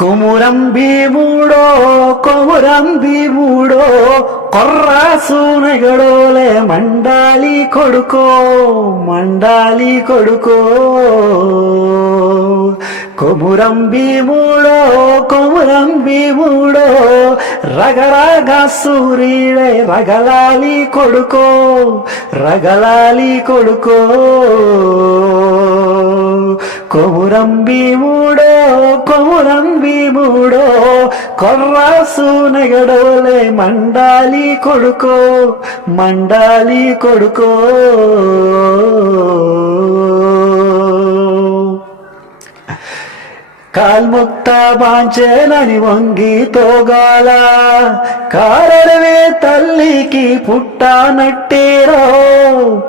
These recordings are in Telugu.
కొమురం భీముడో కొమురం భీముడో కొర్రాసునగడోలే మండాలి కొడుకో మండాలి కొడుకో కొమురం భీముడో కొమురం భీముడో రగరగ సూర్యుడే రగలాలి కొడుకో రగలాలి కొడుకో కొమురం భీముడో కొమురం భీముడో కొర్రాసునగడోలే మండాలి కొడుకో మండాలి కొడుకో కాల్ముక్త బాంచేనని వంగి తోగాల కారడవే తల్లికి పుట్టానట్టేరో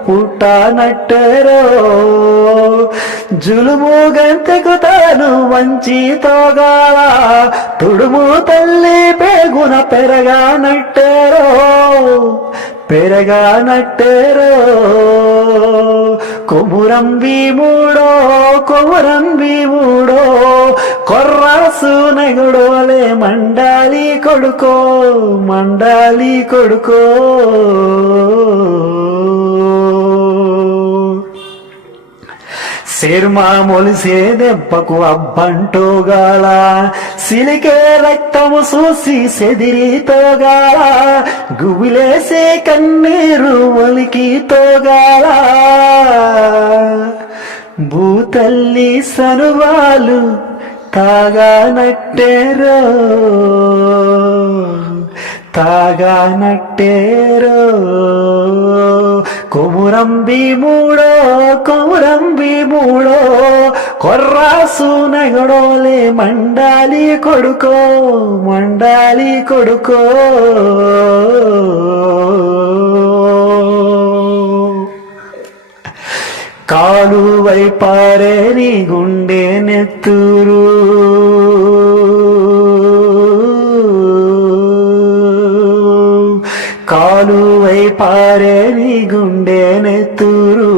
పుట్టానట్టేరో జులుము గంతకు తాను వంచి తోగాల తుడుము తల్లి పేగున పెరగానట్టేరో పెరగానట్టేరో కొమురం భీముడో కొమురం భీముడో కొర్రాసునగడోలే మండాలి కొడుకో మండాలి కొడుకో శర్మా మొలిసే దెబ్బకు అబ్బంటోగాల సిలికే రక్తము చూసి సెదిరితోగాల గుబిలేసే కన్నీరు ఒలికి తోగాల భూతల్లి సనువాలు తాగానట్టేరో తాగానట్టేరో కొమురం భీముడో కొమురం భీముడో కొర్రాసునగడోలే మండాలి కొడుకో మండాలి కొడుకో కాలువై పారే నీ గుండె నెత్తురు కాలువై పారే నీ గుండె నెత్తురు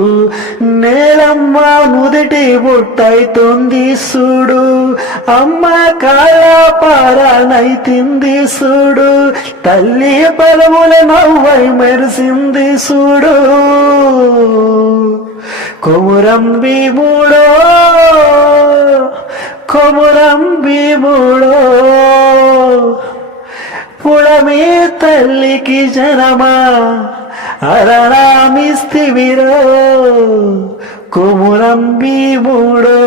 నేలమ్మ నుదిటి బుట్టైతుంది చూడు అమ్మ కాళ్ళ పారానైతింది చూడు తల్లి పదముల నవ్వై మెరిసింది చూడు కొమురం భీముడో కొమురం భీముడో పుడమి తల్లికి జనమా అరణామిస్తివిరో కొమురం భీముడో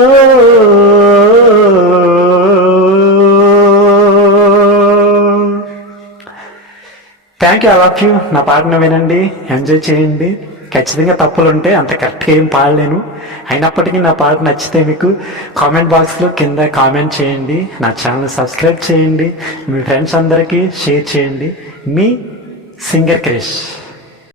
thank you all of you. నా పాటను వినండి, ఎంజాయ్ చేయండి. ఖచ్చితంగా తప్పులుంటే అంత కరెక్ట్గా ఏం పాడలేను, అయినప్పటికీ నా పాట నచ్చితే మీకు కామెంట్ బాక్స్లో కింద కామెంట్ చేయండి. నా ఛానల్ సబ్స్క్రైబ్ చేయండి, మీ ఫ్రెండ్స్ అందరికీ షేర్ చేయండి. మీ సింగర్ క్రిష్.